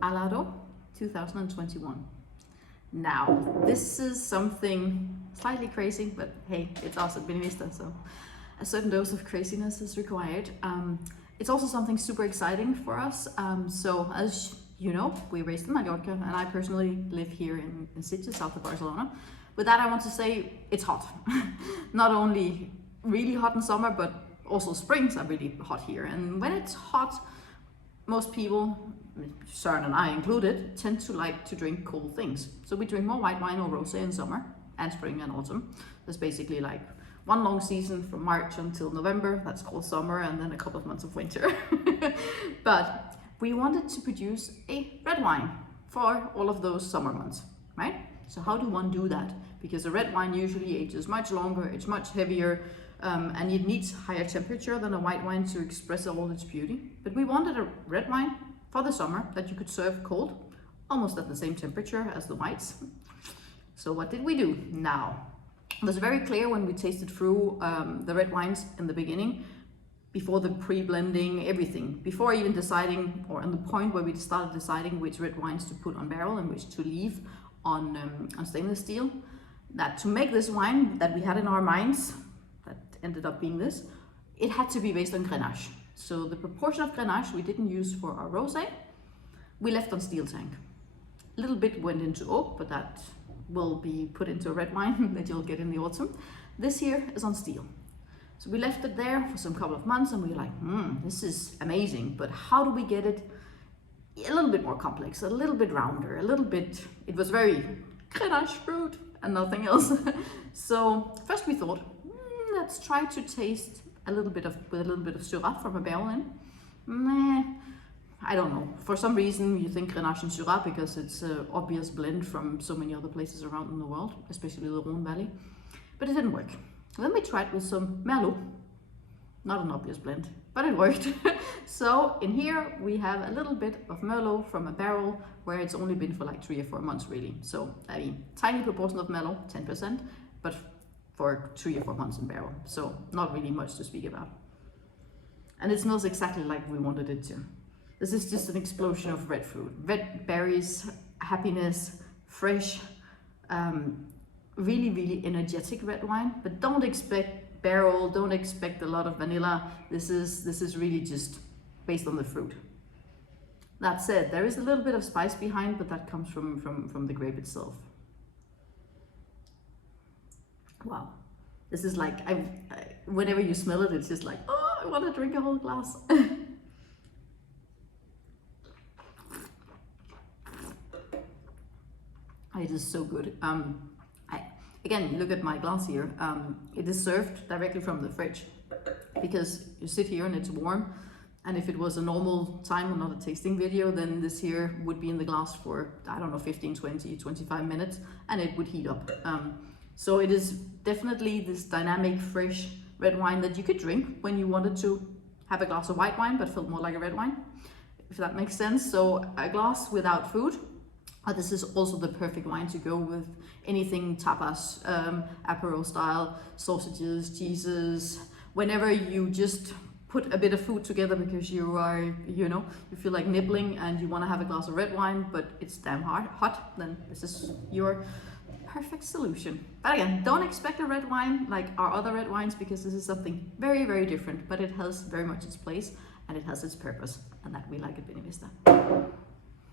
Alaro 2021. Now, this is something slightly crazy, but hey, it's us at Benevista, so a certain dose of craziness is required. It's also something super exciting for us. So as you know, we're raised in Mallorca, and I personally live here in Sitges, south of Barcelona. With that, I want to say it's hot. Not only really hot in summer, but also springs are really hot here. And when it's hot, most people, Søren and I included, tend to like to drink cold things. So we drink more white wine or rosé in summer and spring and autumn. There's basically like one long season from March until November, that's called summer, and then a couple of months of winter. But we wanted to produce a red wine for all of those summer months, right? So how do one do that? Because a red wine usually ages much longer, it's much heavier, and it needs higher temperature than a white wine to express all its beauty. But we wanted a red wine for the summer that you could serve cold, almost at the same temperature as the whites. So what did we do? Now, it was very clear when we tasted through the red wines in the beginning, before the pre-blending, everything, before even deciding, or on the point where we started deciding which red wines to put on barrel and which to leave on stainless steel, that to make this wine that we had in our minds, that ended up being this, it had to be based on Grenache. So the proportion of Grenache we didn't use for our rosé, we left on steel tank. A little bit went into oak, but that will be put into a red wine that you'll get in the autumn. This here is on steel. So we left it there for some couple of months and we were like, this is amazing, but how do we get it a little bit more complex, a little bit rounder, a little bit, it was very Grenache fruit and nothing else. So first we thought, let's try to taste with a little bit of Syrah from a barrel in. I don't know. For some reason you think Grenache and Syrah because it's an obvious blend from so many other places around in the world, especially the Rhone Valley. But it didn't work. Then we tried with some Merlot. Not an obvious blend, but it worked. So in here we have a little bit of Merlot from a barrel where it's only been for like 3 or 4 months really. So I mean, tiny proportion of Merlot, 10%, but for 3 or 4 months in barrel. So not really much to speak about. And it smells exactly like we wanted it to. This is just an explosion of red fruit, red berries, happiness, fresh, really, really energetic red wine. But don't expect barrel, don't expect a lot of vanilla. This is really just based on the fruit. That said, there is a little bit of spice behind, but that comes from the grape itself. Wow, this is like, whenever you smell it, it's just like, oh, I want to drink a whole glass. It is so good. Again, look at my glass here. It is served directly from the fridge because you sit here and it's warm. And if it was a normal time and not a tasting video, then this here would be in the glass for, I don't know, 15, 20, 25 minutes and it would heat up. So it is definitely this dynamic, fresh red wine that you could drink when you wanted to have a glass of white wine, but felt more like a red wine, if that makes sense. So a glass without food. This is also the perfect wine to go with anything tapas, apéro style, sausages, cheeses, whenever you just put a bit of food together because you are, you know, you feel like nibbling and you want to have a glass of red wine, but it's damn hot, then this is your perfect solution. But again, don't expect a red wine like our other red wines because this is something very, very different, but it has very much its place and it has its purpose, and that we like at Benevista.